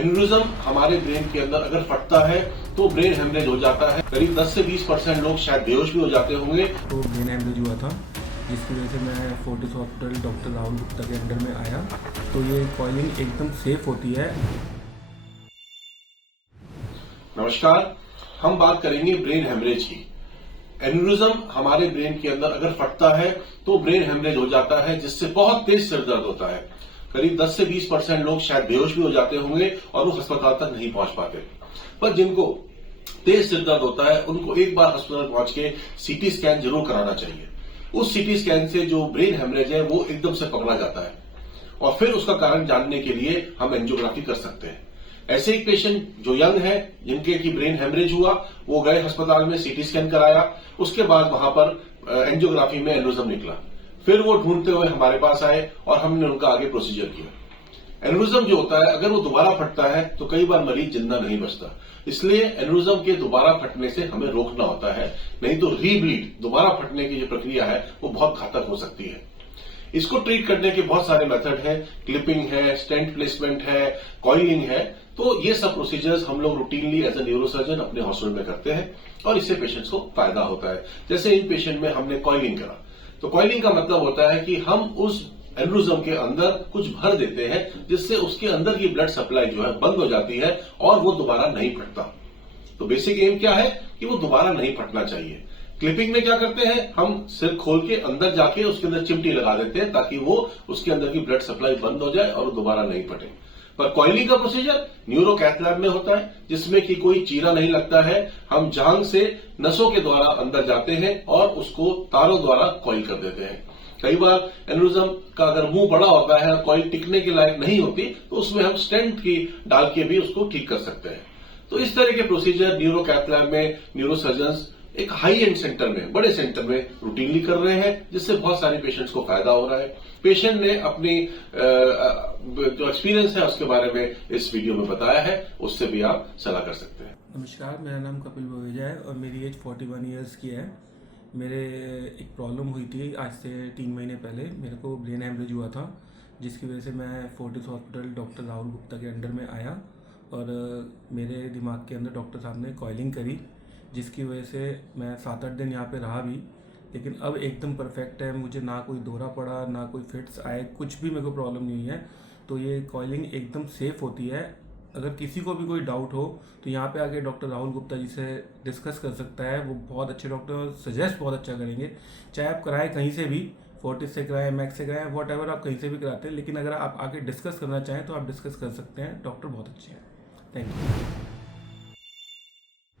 Aneurysm हमारे brain के अंदर अगर फटता है तो ब्रेन हेमरेज हो जाता है। करीब 10 से 20% लोग शायद बेहोश भी हो जाते होंगे। तो ब्रेन हेमरेज हुआ था, जिसकी वजह से मैं Fortis hospital doctor Rahul Gupta के अंडर में आया। तो ये कॉइलिंग एकदम सेफ होती है। नमस्कार, हम बात करेंगे ब्रेन हेमरेज की। एन्यूरिज्म हमारे ब्रेन के अंदर अगर फटता है तो ब्रेन हेमरेज हो जाता है, जिससे बहुत तेज सिर दर्द होता है। करीब 10 से 20% लोग शायद बेहोश भी हो जाते होंगे और वो अस्पताल तक नहीं पहुंच पाते। पर जिनको तेज सिर दर्द होता है उनको एक बार अस्पताल पहुंच के सीटी स्कैन जरूर कराना चाहिए। उस सीटी स्कैन से जो ब्रेन हेमरेज है वो एकदम से पकड़ा जाता है और फिर उसका कारण जानने के लिए हम एंजियोग्राफी कर सकते हैं। ऐसे एक पेशेंट जो यंग है, जिनके की ब्रेन हेमरेज हुआ, वो गए अस्पताल में, सीटी स्कैन कराया, उसके बाद वहां पर एंजियोग्राफी में एन्यूरिज्म निकला। फिर वो ढूंढते हुए हमारे पास आए और हमने उनका आगे प्रोसीजर किया। एन्यूरिज्म जो होता है, अगर वो दोबारा फटता है तो कई बार मरीज जिंदा नहीं बचता। इसलिए एन्यूरिज्म के दोबारा फटने से हमें रोकना होता है, नहीं तो रीब्लीड, दोबारा फटने की जो प्रक्रिया है वो बहुत घातक हो सकती है। इसको ट्रीट करने के बहुत सारे मेथड हैं, क्लिपिंग है, स्टेंट प्लेसमेंट है, कॉइलिंग है। तो ये सब प्रोसीजर्स हम लोग रूटीनली एज ए न्यूरोसर्जन अपने हॉस्पिटल में करते हैं और इससे पेशेंट्स को फायदा होता है। जैसे इन पेशेंट में हमने कॉइलिंग करा, तो कॉइलिंग का मतलब होता है कि हम उस एन्यूरिज्म के अंदर कुछ भर देते हैं, जिससे उसके अंदर की ब्लड सप्लाई जो है बंद हो जाती है और वो दोबारा नहीं फटता। तो बेसिक एम क्या है कि वो दोबारा नहीं फटना चाहिए। क्लिपिंग में क्या करते हैं, हम सिर खोल के अंदर जाके उसके अंदर चिमटी लगा देते हैं ताकि वो उसके अंदर की ब्लड सप्लाई बंद हो जाए और वो दोबारा नहीं फटे। पर कॉइलिंग का प्रोसीजर न्यूरो कैथ लैब में होता है, जिसमें कि कोई चीरा नहीं लगता है। हम जांग से नसों के द्वारा अंदर जाते हैं और उसको तारों द्वारा कॉइल कर देते हैं। कई बार एन्यूरिज्म का अगर मुंह बड़ा होता है और कॉइल टिकने के लायक नहीं होती, तो उसमें हम स्टेंट की डाल के भी उसको ठीक कर सकते हैं। तो इस तरह के प्रोसीजर न्यूरो कैथ लैब में न्यूरोसर्जन्स एक हाई एंड सेंटर में, बड़े सेंटर में रूटीनली कर रहे हैं, जिससे बहुत सारे पेशेंट्स को फायदा हो रहा है। पेशेंट ने अपनी जो एक्सपीरियंस है उसके बारे में इस वीडियो में बताया है, उससे भी आप सलाह कर सकते हैं। नमस्कार, मेरा नाम कपिल बवेजा है और मेरी एज 41 ईयर्स की है। मेरे एक प्रॉब्लम हुई थी आज से 3 महीने पहले। मेरे को ब्रेन हेमरेज हुआ था, जिसकी वजह से मैं Fortis hospital doctor Rahul Gupta के अंडर में आया और मेरे दिमाग के अंदर डॉक्टर साहब ने कॉइलिंग करी, जिसकी वजह से मैं 7-8 दिन यहाँ पे रहा भी। लेकिन अब एकदम परफेक्ट है, मुझे ना कोई दौरा पड़ा, ना कोई फिट्स आए, कुछ भी मेरे को प्रॉब्लम नहीं है। तो ये कॉइलिंग एकदम सेफ होती है। अगर किसी को भी कोई डाउट हो तो यहाँ पे आके डॉक्टर राहुल गुप्ता जी से डिस्कस कर सकता है। वो बहुत अच्छे डॉक्टर, सजेस्ट बहुत अच्छा करेंगे। चाहे आप कराएं कहीं से भी, फोर्टिस से कराएं, मैक्स से कराएं, वॉट एवर आप कहीं से भी कराते हैं, लेकिन अगर आप आके डिस्कस करना चाहें तो आप डिस्कस कर सकते हैं। डॉक्टर बहुत अच्छे हैं। Thank you.